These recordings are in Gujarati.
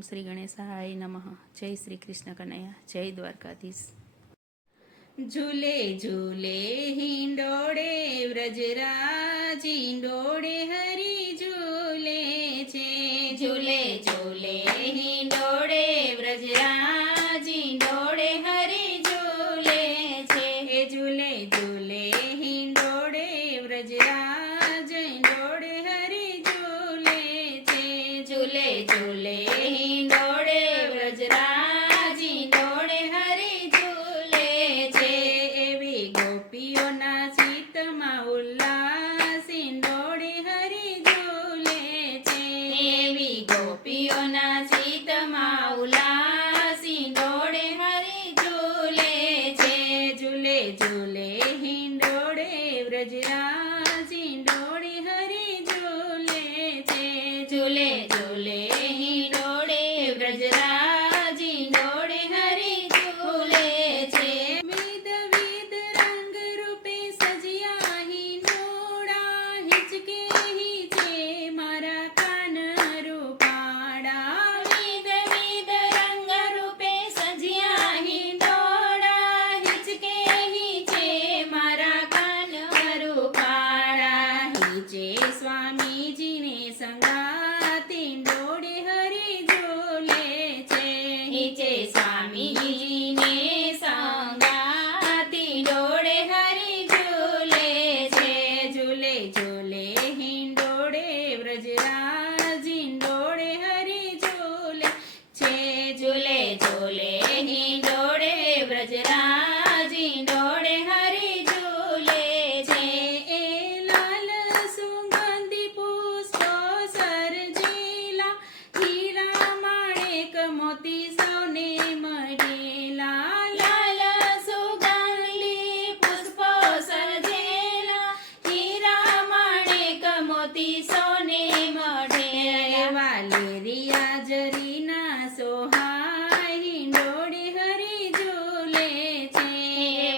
ઓમ શ્રી ગણેશાય નમઃ. જય શ્રી કૃષ્ણ કનૈયા, જય દ્વારકાધીશ. ઝૂલે ઝૂલે હિંડોળે વ્રજરાજ, હિંડોળે હરી ઝૂલે છે. ઝૂલે ઝૂલે હિંડોળે વ્રજરાજ, હિંડોળે હરી ઝૂલે છે. ઝૂલે ઝૂલે હિંડોળે વ્રજરાજ, હિંડોળે હરી ઝૂલે છે. ઝૂલે ઝૂલે હિંડોળે વ્રજરાજ, હિંડોળે હરી ઝૂલે છે. એવી ગોપીઓના ચિત્તમાં ઉલ્લાસ, હિંડોળે હરી ઝૂલે છે. એવી ગોપીઓના ચિત્તમાં ઉલ્લાસ, હિંડોળે હરી ઝૂલે છે. ઝૂલે ઝૂલે હિંડોળે વ્રજરાજ, હિંડોળે હરી ઝૂલે છે. ઝૂલે ઝૂલે હિંડોળે વ્રજરાજ, હિંડોળે હરી ઝૂલે છે. વિધ વિધ રંગ રૂપે સજ્યા હિંડોળા, હિંચકે હિંચે મારા કાન રૂપાળા. વિધ વિધ રંગ રૂપે સજ્યા હિંડોળા, હિંચકે હિંચે મારા કાન રૂપાળા. હિંચે સ્વામીજીને સંગાત, હિંડોળે હરી ઝૂલે છે. હિંચે સ્વામીજીને સંગાત, હિંડોળે હરી ઝૂલે છે. ઝૂલે ઝૂલે હિંડોળે વ્રજરાજ, હિંડોળે હરી ઝૂલે છે. ઝૂલે ઝૂલે હિંડોળે વ્રજરાજ, હિંડોળે હરી ઝૂલે છે. એ લાલ સુગંધી પુષ્પો સર્જેલા, હીરા માણેક મોતી સૌને મળેલા. લાલ સુગંધી પુષ્પો સર્જેલા, હીરા માણેક મોતી સૌને મળેલા. વાલેરિયા જરીના સોહાય, હિંડોળે હરી ઝૂલે છે.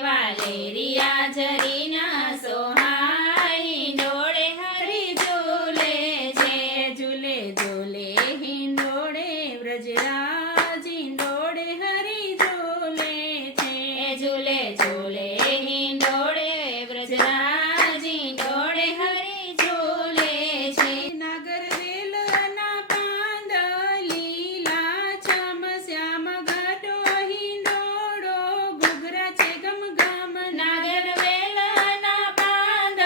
વાલેરિયા જરીના સોહાય, હિંડોળે હરી ઝૂલે છે. ઝૂલે ઝૂલે હિંડોળે વ્રજરાજ, હિંડોળે હરી ઝૂલે છે. ઝૂલે ઝૂલે હિંડોળે વ્રજરાજ, હિંડોળે હરી ઝૂલે છે. નાગરવેલના પાંદ લીલા છમ, શ્યામ ઘાટો હિંડોળો ઘૂઘરા છે ગમ ગમ. નાગરવેલના પાંદ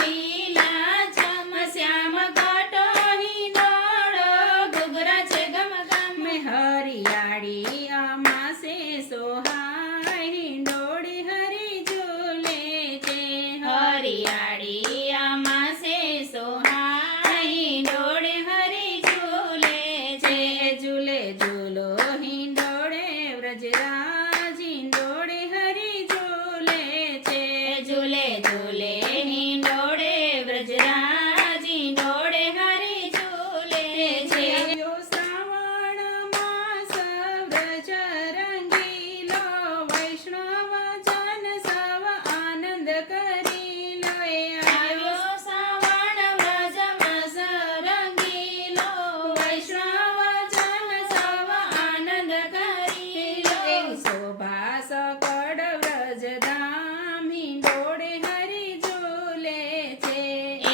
લીલા છમ, શ્યામ ઘાટો હિંડોળો ઘૂઘરા છે ગમ ગમ. હરિયાળી અમાસે સોહાય, હિંડોળે હરી ઝૂલે છે. હરિયાળી અમાસે સોહાય, હિંડોળે હરી ઝૂલે છે. ઝૂલે ઝૂલો હિંડોળે વ્રજરાજ, હિંડોળે હરી ઝૂલે છે. ઝૂલે ઝૂલે હિંડોળે વ્રજરાજ, હિંડોળે હરી ઝૂલે છે. શ્રાવણ માસ વ્રજ રંગીલો, વૈષ્ણવ જન સવ આનંદ કરી લો. આવ્યો શ્રાવણ વ્રજ માસ રંગીલો, વૈષ્ણવ જન સવ આનંદ કરી લો. શોભા સકળ વ્રજ ધામ, હિંડોળે હરી ઝૂલે છે.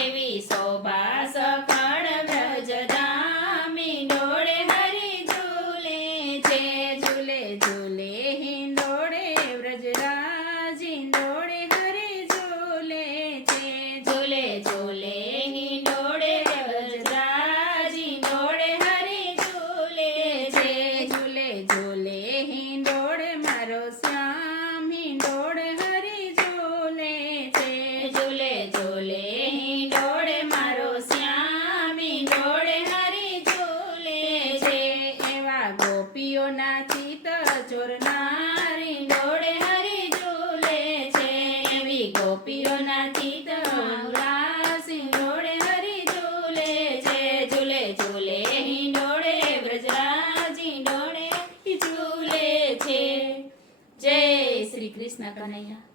એવી શોભા સકળ વ્રજ ધામ, હિંડોળે હરી ઝૂલે છે. ઝૂલે ઝૂલે હિંડોળે વ્રજરાજ, હિંડોળે હરી ઝૂલે છે. ઝૂલે ઝૂલે હિંડોળે વ્રજરાજ, હિંડોળે હરી ઝૂલે છે. ઝૂલે ઝૂલે હિંડોળે મારો શ્યામ, હિંડોળે હરી ઝૂલે છે. ઝૂલે ઝૂલે હિંડોળે મારો શ્યામ, હિંડોળે હરી ઝૂલે છે. એવા ગોપીઓના ચિત્ત ચોરનાર, હિંડોળે હરી ઝૂલે છે. એવી ગોપીઓના ચિત્તમાં ઉલ્લાસ, હિંડોળે હરી ઝૂલે છે. ઝૂલે ઝૂલે હિંડોળે વ્રજરાજ, હિંડોળે ઝૂલે છે. જય શ્રી કૃષ્ણ કનૈયા.